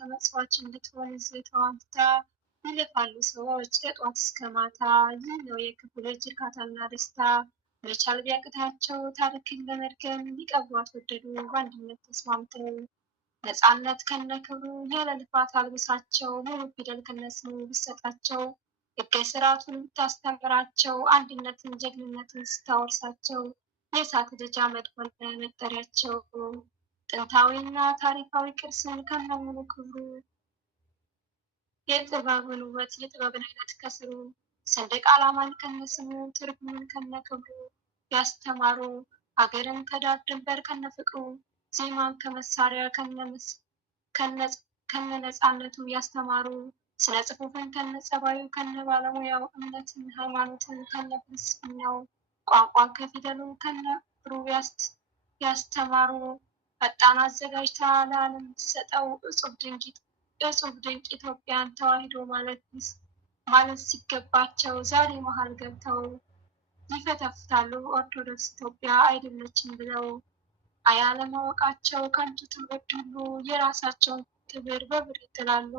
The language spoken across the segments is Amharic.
ተመጽዋች እንድትሆን ተዋንታ ይለፋሉ ሰዎች ከጧት እስከ ማታ። ይህ ነው የክፉ ልጅ እርካታና ደስታ። መቻል ቢያቅታቸው ታሪክን ለመድገም ሊቀቧት ወደዱ በአንድነት ተስማምተው። ነፃነት ከነክብሩ ያለ ልፋት አልብሳቸው ሙሉ ፊደል ከነስሙ ብሰጣቸው ሕገ ስርዓቱን ብታስተምራቸው አንድነትን ጀግንነትን ስታወርሳቸው የእሳት ልጅ አመድ ሆነ መጠሪያቸው። ጥንታዊና ታሪካዊ ቅርስን ከነሙሉ ክብሩ የጥበብን ውበት የጥበብን አይነት ከስሩ ሰንደቅ ዓላማን ከነስሙ ትርጉምን ከነክብሩ ያስተማሩ ሀገርን ከዳር ድንበር ከነፍቅሩ ዜማን ከመሳሪያ ከነነፃነቱ ያስተማሩ ስነ ጽሑፍን ከነጸባዩ ከነባለሙያው እምነትን ሃይማኖትን ከነፍልስፍናው ቋንቋን ከፊደሉ ከነብሩ ያስተማሩ ፈጣን አዘጋጅታ ለዓለም ሰጠው እጹብ ድንቅ ኢትዮጵያን ተዋህዶ ማለት ሲገባቸው ዛሬ መሃል ገብተው ይፈተፍታሉ ኦርቶዶክስ ኢትዮጵያ አይደለችም ብለው። አያለማወቃቸው ከንቱ ትውልድ ሁሉ የራሳቸውን ክብር በብር ይጥላሉ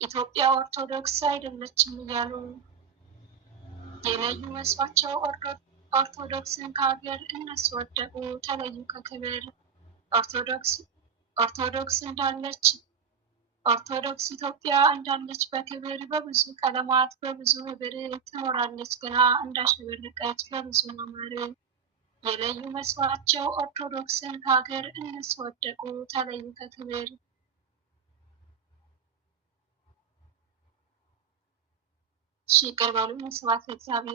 ኢትዮጵያ ኦርቶዶክስ አይደለችም እያሉ። የለዩ መስሏቸው ኦርቶዶክስን ከሀገር እነሱ ወደቁ ተለዩ ከክብር። ኦርቶዶክስ ኢትዮጵያ እንዳለች በክብር በብዙ ቀለማት በብዙ ህብር ትኖራለች ገና እንዳሸበረቀች በብዙ ማማር። የለዩ መስሏቸው ኦርቶዶክስን ከሀገር እነሱ ወደቁ ተለዩ ከክብር። ይቅር በሉኝ። ስብሐት ለእግዚአብሔር።